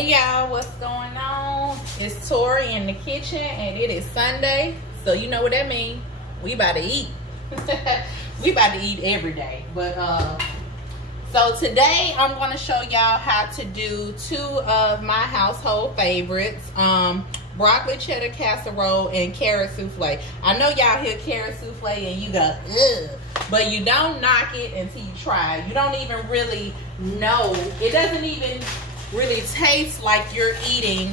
Hey y'all, what's going on? It's Tori in the kitchen and it is Sunday, so you know what that means. We about to eat. We about to eat every day. But so today I'm going to show y'all how to do two of my household favorites. Broccoli cheddar casserole and carrot souffle. I know y'all hear carrot souffle and you go, ugh. But you don't knock it until you try it. You don't even really know. It doesn't even really taste like you're eating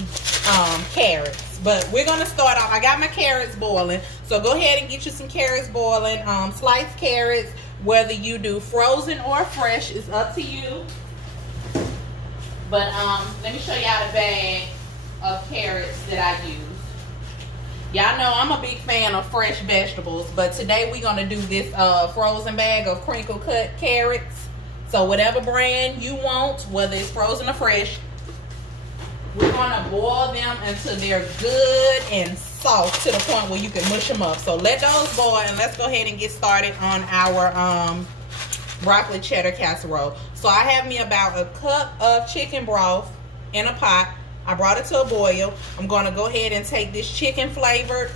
carrots. But we're going to start off. I got my carrots boiling. So go ahead and get you some carrots boiling. Sliced carrots, whether you do frozen or fresh, is up to you. But let me show y'all the bag of carrots that I use. Y'all know I'm a big fan of fresh vegetables, but today we're going to do this frozen bag of crinkle cut carrots. So whatever brand you want, whether it's frozen or fresh, we're going to boil them until they're good and soft to the point where you can mush them up. So let those boil and let's go ahead and get started on our broccoli cheddar casserole. So I have me about a cup of chicken broth in a pot. I brought it to a boil. I'm going to go ahead and take this chicken flavored.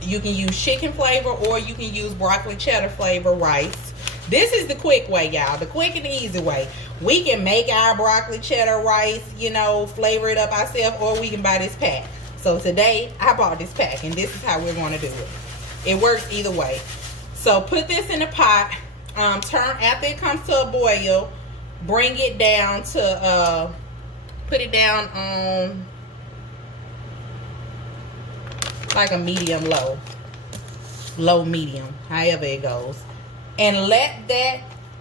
You can use chicken flavor or you can use broccoli cheddar flavor rice. This is the quick way, y'all. The quick and easy way. We can make our broccoli cheddar rice, you know, flavor it up ourselves, or we can buy this pack. So today, I bought this pack, and this is how we're going to do it. It works either way. So put this in the pot. Turn after it comes to a boil. Bring it down to, put it down on like a medium low. Low medium, however it goes. And let that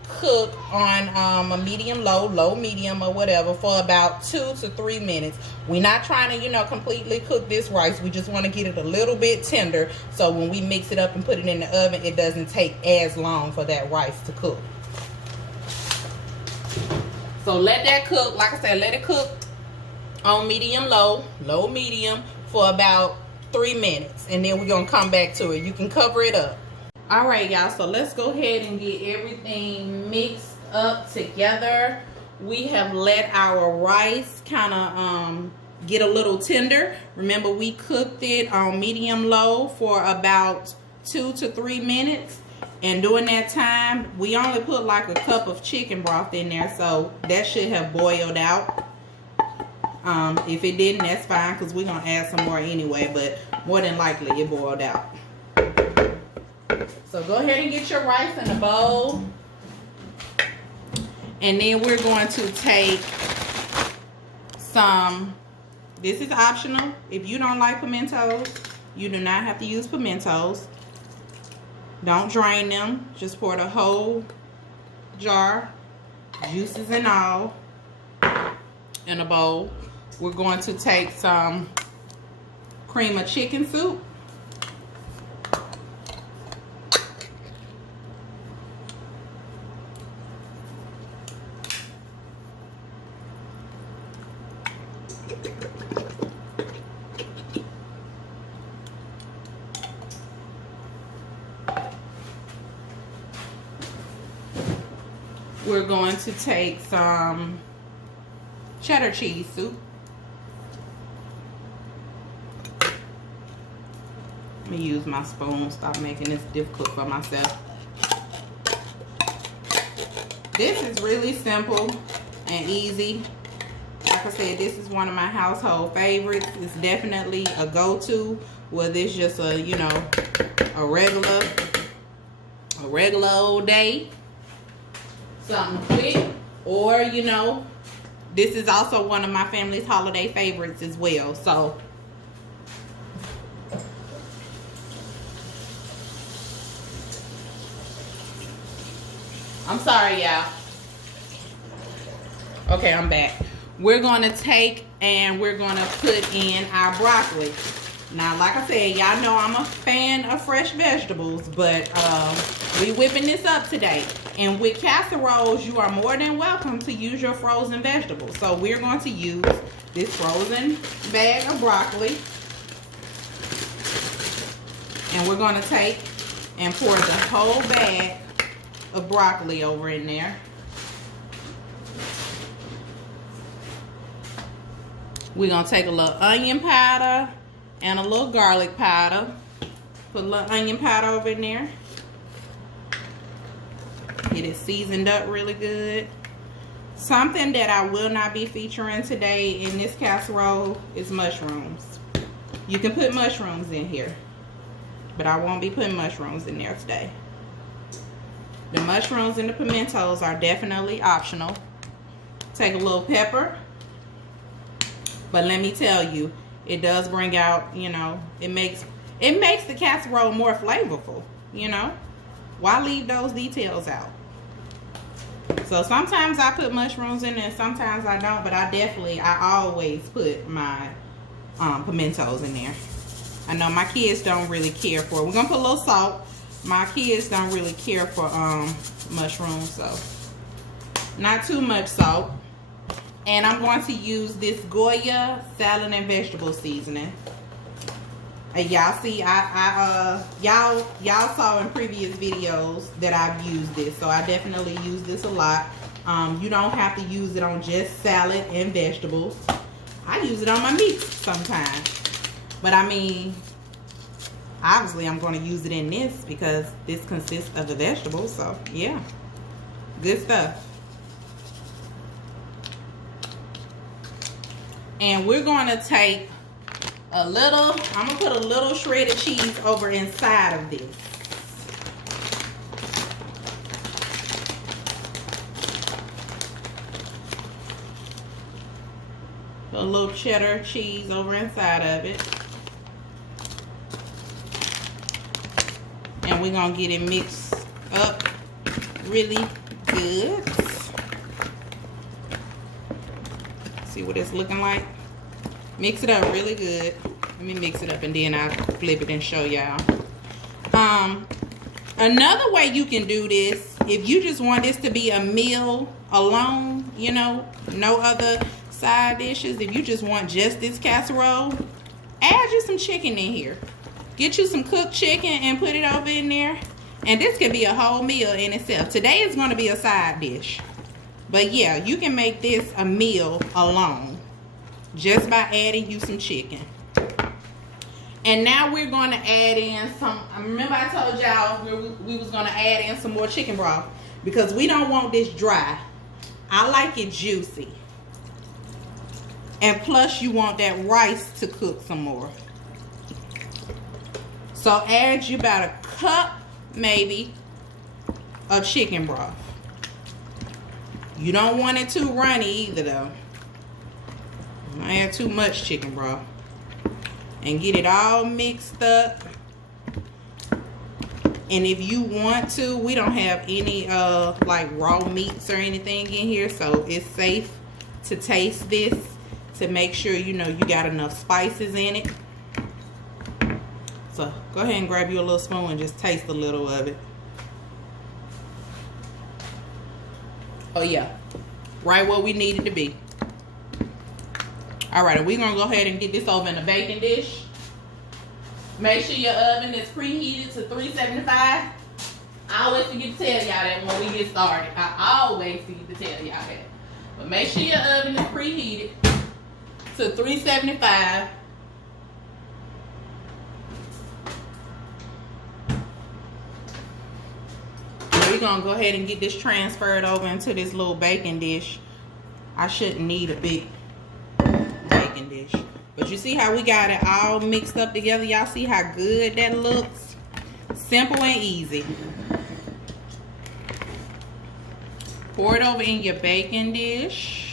cook on a medium low, low medium or whatever for about 2 to 3 minutes. We're not trying to, you know, completely cook this rice. We just want to get it a little bit tender so when we mix it up and put it in the oven, it doesn't take as long for that rice to cook. So let that cook. Like I said, let it cook on medium low, low medium for about 3 minutes. And then we're going to come back to it. You can cover it up. All right, y'all, so let's go ahead and get everything mixed up together. We have let our rice kind of get a little tender. Remember, we cooked it on medium low for about 2 to 3 minutes. And during that time, we only put like a cup of chicken broth in there, so that should have boiled out. If it didn't, that's fine, because we're going to add some more anyway, but more than likely it boiled out. So go ahead and get your rice in a bowl. And then we're going to take some, this is optional. If you don't like pimentos, you do not have to use pimentos. Don't drain them. Just pour the whole jar, juices and all, in a bowl. We're going to take some cream of chicken soup. We're going to take some cheddar cheese soup. Let me use my spoon. Stop making this difficult for myself. This is really simple and easy. Like I said, this is one of my household favorites. It's definitely a go-to, whether it's just a, you know, a regular old day. Something quick, or you know, this is also one of my family's holiday favorites as well. So I'm sorry, y'all. Okay, I'm back. We're going to take and we're going to put in our broccoli. Now, like I said, y'all know I'm a fan of fresh vegetables, but we whipping this up today. And with casseroles, you are more than welcome to use your frozen vegetables. So we're going to use this frozen bag of broccoli. And we're going to take and pour the whole bag of broccoli over in there. We're gonna take a little onion powder and a little garlic powder. Put a little onion powder over in there. Get it seasoned up really good. Something that I will not be featuring today in this casserole is mushrooms. You can put mushrooms in here, but I won't be putting mushrooms in there today. The mushrooms and the pimentos are definitely optional. Take a little pepper, but let me tell you, it does bring out, you know, it makes the casserole more flavorful, you know. Why leave those details out? So sometimes I put mushrooms in and sometimes I don't, but I always put my pimentos in there. I know my kids don't really care for it. We're gonna put a little salt. My kids don't really care for mushrooms, so not too much salt. And I'm going to use this Goya salad and vegetable seasoning. Y'all see, y'all saw in previous videos that I've used this, so I definitely use this a lot. You don't have to use it on just salad and vegetables. I use it on my meat sometimes, but I mean, obviously I'm going to use it in this because this consists of the vegetables. So yeah, good stuff. And we're going to take a little, I'm going to put a little shredded cheese over inside of this. Put a little cheddar cheese over inside of it. And we're going to get it mixed up really good. See what it's looking like? Mix it up really good. Let me mix it up and then I'll flip it and show y'all. Another way you can do this, if you just want this to be a meal alone, you know, no other side dishes, if you just want just this casserole, add you some chicken in here. Get you some cooked chicken and put it over in there. And this can be a whole meal in itself. Today is going to be a side dish. But yeah, you can make this a meal alone just by adding you some chicken. And now we're going to add in some, remember I told y'all we was going to add in some more chicken broth because we don't want this dry. I like it juicy. And plus you want that rice to cook some more. So add you about a cup maybe of chicken broth. You don't want it too runny either though. I add too much chicken broth. And get it all mixed up. And if you want to, we don't have any like raw meats or anything in here, so it's safe to taste this to make sure you know you got enough spices in it. So go ahead and grab you a little spoon and just taste a little of it. Oh yeah, right where we need it to be. All right, we're gonna go ahead and get this over in a baking dish. Make sure your oven is preheated to 375. I always forget to tell y'all that when we get started. I always forget to tell y'all that. But make sure your oven is preheated to 375. We're gonna go ahead and get this transferred over into this little baking dish. I shouldn't need a big baking dish, but you see how we got it all mixed up together? Y'all see how good that looks? Simple and easy. Pour it over in your baking dish.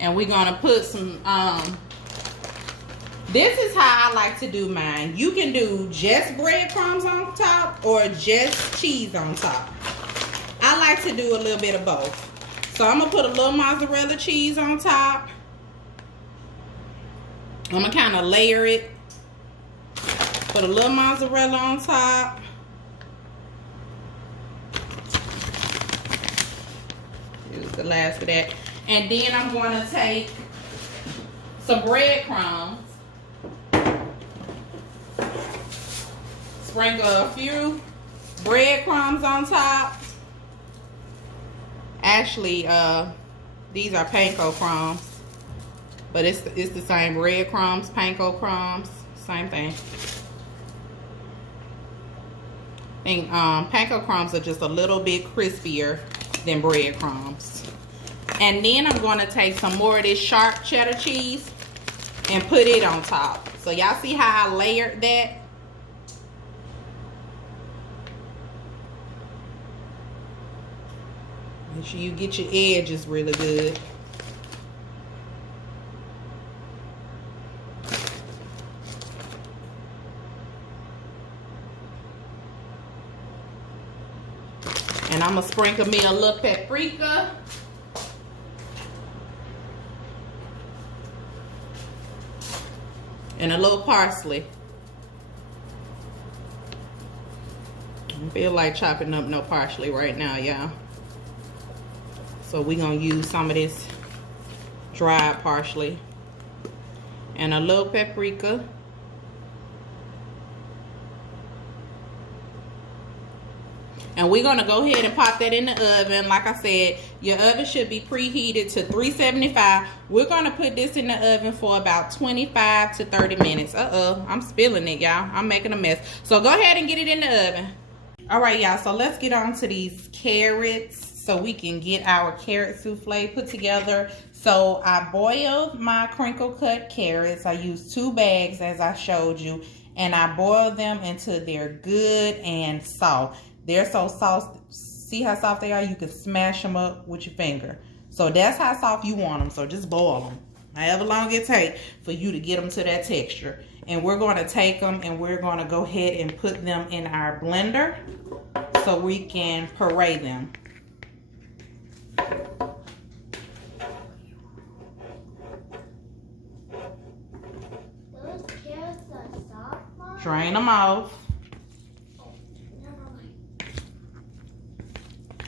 And we're gonna put some, this is how I like to do mine. You can do just breadcrumbs on top or just cheese on top. I like to do a little bit of both. So I'm gonna put a little mozzarella cheese on top. I'm gonna kind of layer it. Put a little mozzarella on top. use the last of that. And then I'm going to take some breadcrumbs. Sprinkle a few breadcrumbs on top. Actually, these are panko crumbs, but it's the same. Breadcrumbs, panko crumbs, same thing. And panko crumbs are just a little bit crispier than breadcrumbs. And then I'm going to take some more of this sharp cheddar cheese and put it on top. So y'all see how I layered that? Make sure you get your edges really good. And I'm gonna sprinkle me a little paprika. And a little parsley. I don't feel like chopping up no parsley right now, y'all. So we're gonna use some of this dried parsley and a little paprika. And we're gonna go ahead and pop that in the oven. Like I said, your oven should be preheated to 375. We're gonna put this in the oven for about 25 to 30 minutes. I'm spilling it, y'all. I'm making a mess. So go ahead and get it in the oven. All right, y'all, so let's get on to these carrots so we can get our carrot souffle put together. So I boiled my crinkle cut carrots. I used 2 bags as I showed you, and I boiled them until they're good and soft. They're so soft, see how soft they are? You can smash them up with your finger. So that's how soft you want them. So just boil them, however long it takes for you to get them to that texture. And we're going to take them and we're going to go ahead and put them in our blender so we can puree them. Those carrots are soft, Mom? Drain them off.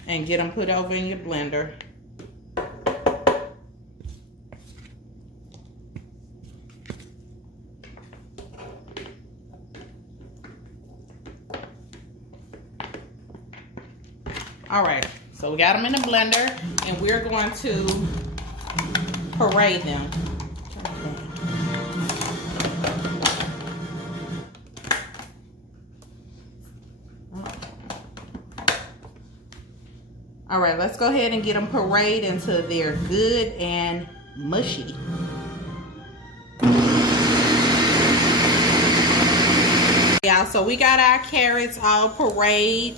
And get them put over in your blender. All right, so we got them in the blender and we're going to puree them. All right, let's go ahead and get them pureed until they're good and mushy. Yeah, so we got our carrots all pureed.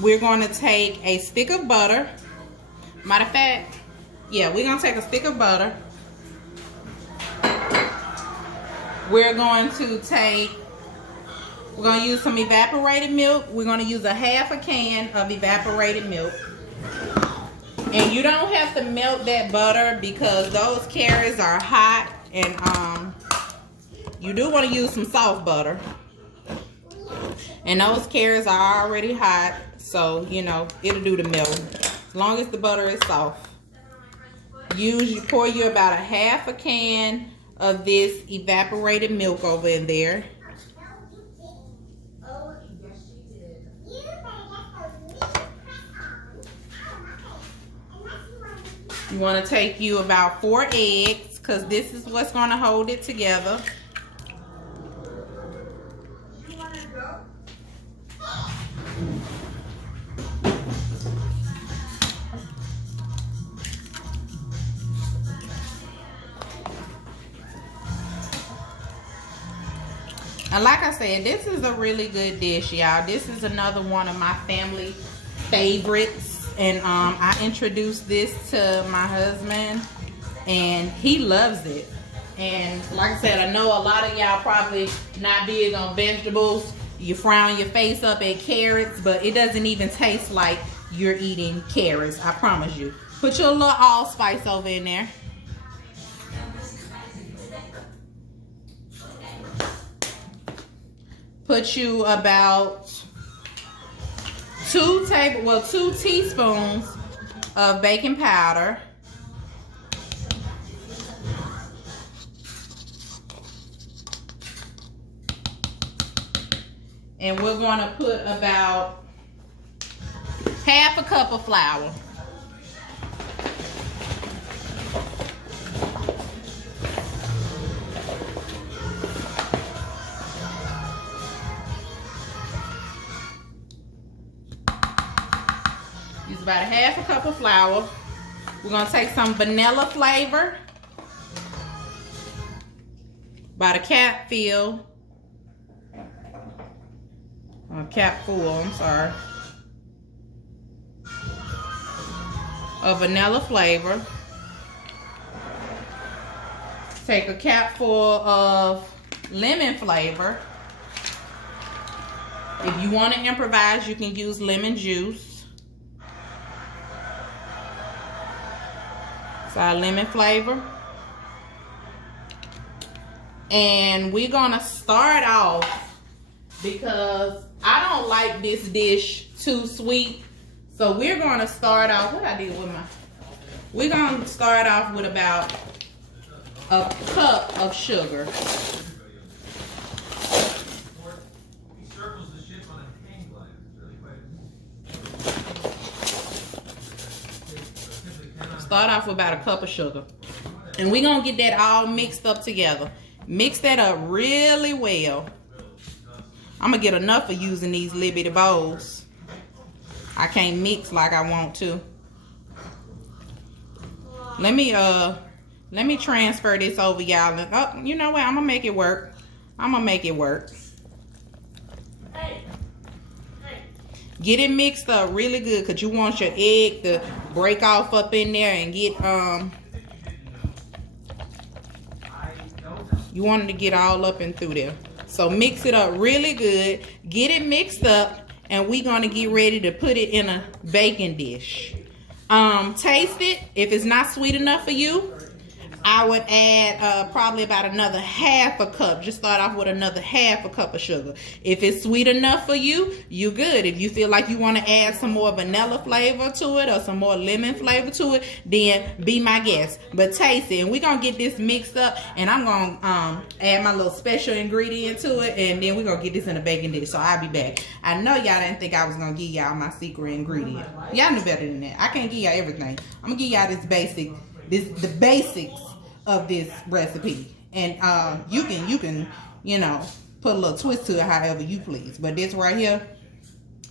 We're going to take a stick of butter. Matter of fact, yeah, we're going to take a stick of butter. We're going to use some evaporated milk. We're going to use a half a can of evaporated milk. And you don't have to melt that butter because those carrots are hot, and you do want to use some soft butter. And those carrots are already hot, so you know it'll do the melt as long as the butter is soft. Pour you about a half a can of this evaporated milk over in there. You want to take you about 4 eggs because this is what's going to hold it together. And like I said, this is a really good dish, y'all. This is another one of my family favorites. And I introduced this to my husband and he loves it. And like I said, I know a lot of y'all probably not big on vegetables. You frown your face up at carrots, but it doesn't even taste like you're eating carrots, I promise you. Put your little allspice over in there. Put you about 2 teaspoons of baking powder. And we're going to put about half a cup of flour. Use about a half a cup of flour. We're going to take some vanilla flavor. About a cap full. Cap full, I'm sorry. Of vanilla flavor. Take a cap full of lemon flavor. If you want to improvise, you can use lemon juice. It's our lemon flavor. And we're gonna start off, because I don't like this dish too sweet. So we're gonna start off, we're gonna start off with about a cup of sugar. Start off with about a cup of sugar. And we're gonna get that all mixed up together. Mix that up really well. I'm gonna get enough for using these little bitty bowls. I can't mix like I want to. Let me transfer this over, y'all. Oh, you know what? I'm gonna make it work. I'm gonna make it work. Get it mixed up really good, because you want your egg to break off up in there and get you want it to get all up and through there. So mix it up really good. Get it mixed up, and we're gonna get ready to put it in a baking dish. Taste it. If it's not sweet enough for you, I would add probably about another half a cup. Just start off with another half a cup of sugar. If it's sweet enough for you, you good. If you feel like you want to add some more vanilla flavor to it or some more lemon flavor to it, then be my guest. But taste it. And we're going to get this mixed up, and I'm going to add my little special ingredient to it, and then we're going to get this in a baking dish. So I'll be back. I know y'all didn't think I was going to give y'all my secret ingredient. Y'all knew better than that. I can't give y'all everything. I'm going to give y'all the basics of this recipe, and you can you know, put a little twist to it however you please, but this right here,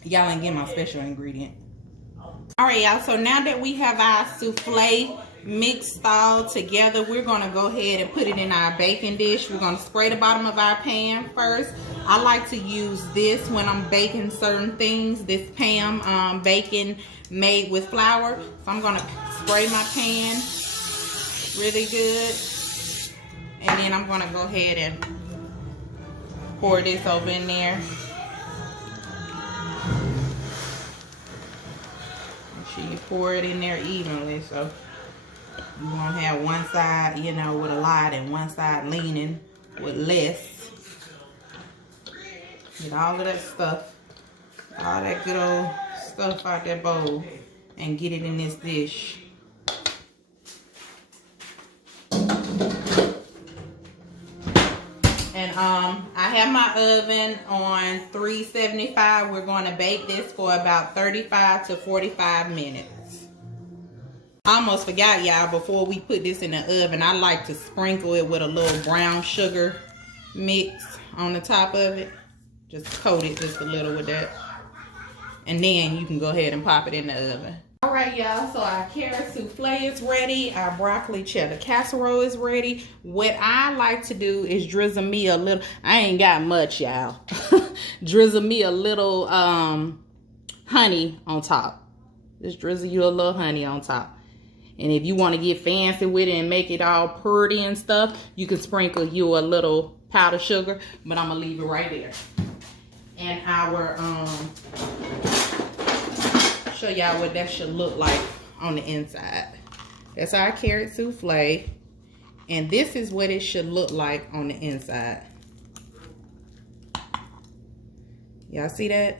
y'all ain't get my special ingredient. All right, y'all, so now that we have our souffle mixed all together, we're gonna go ahead and put it in our baking dish. We're gonna spray the bottom of our pan first. I like to use this when I'm baking certain things, this Pam bacon made with flour. So I'm gonna spray my pan really good, and then I'm gonna go ahead and pour this over in there. Make sure you pour it in there evenly, so you won't have one side, you know, with a lot and one side leaning with less. Get all of that stuff, all that good old stuff out that bowl, and get it in this dish. And I have my oven on 375. We're going to bake this for about 35 to 45 minutes. I almost forgot, y'all, before we put this in the oven, I like to sprinkle it with a little brown sugar mix on the top of it. Just coat it just a little with that. And then you can go ahead and pop it in the oven. All right, y'all, so our carrot souffle is ready. Our broccoli cheddar casserole is ready. What I like to do is drizzle me a little, I ain't got much, y'all. Drizzle me a little honey on top. Just drizzle you a little honey on top. And if you want to get fancy with it and make it all pretty and stuff, you can sprinkle you a little powdered sugar, but I'm gonna leave it right there. And our show y'all what that should look like on the inside. That's our carrot souffle, and this is what it should look like on the inside. Y'all see that?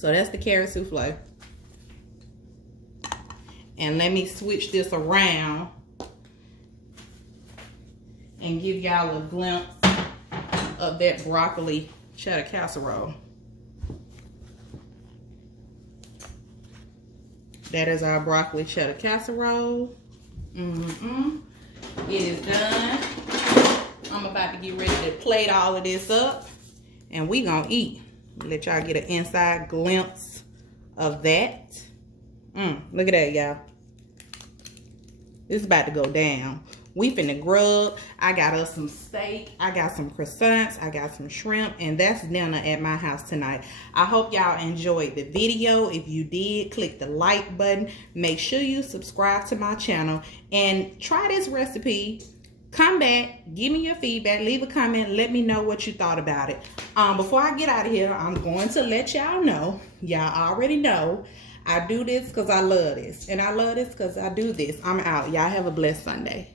So that's the carrot souffle. And let me switch this around and give y'all a glimpse of that broccoli cheddar casserole. That is our broccoli cheddar casserole. It is done. I'm about to get ready to plate all of this up and we gonna eat. Let y'all get an inside glimpse of that. Look at that, y'all. It's about to go down. We finna grub. I got us some steak. I got some croissants. I got some shrimp. And that's dinner at my house tonight. I hope y'all enjoyed the video. If you did, click the like button. Make sure you subscribe to my channel. And try this recipe. Come back. Give me your feedback. Leave a comment. Let me know what you thought about it. Before I get out of here, I'm going to let y'all know. Y'all already know. I do this because I love this. And I love this because I do this. I'm out. Y'all have a blessed Sunday.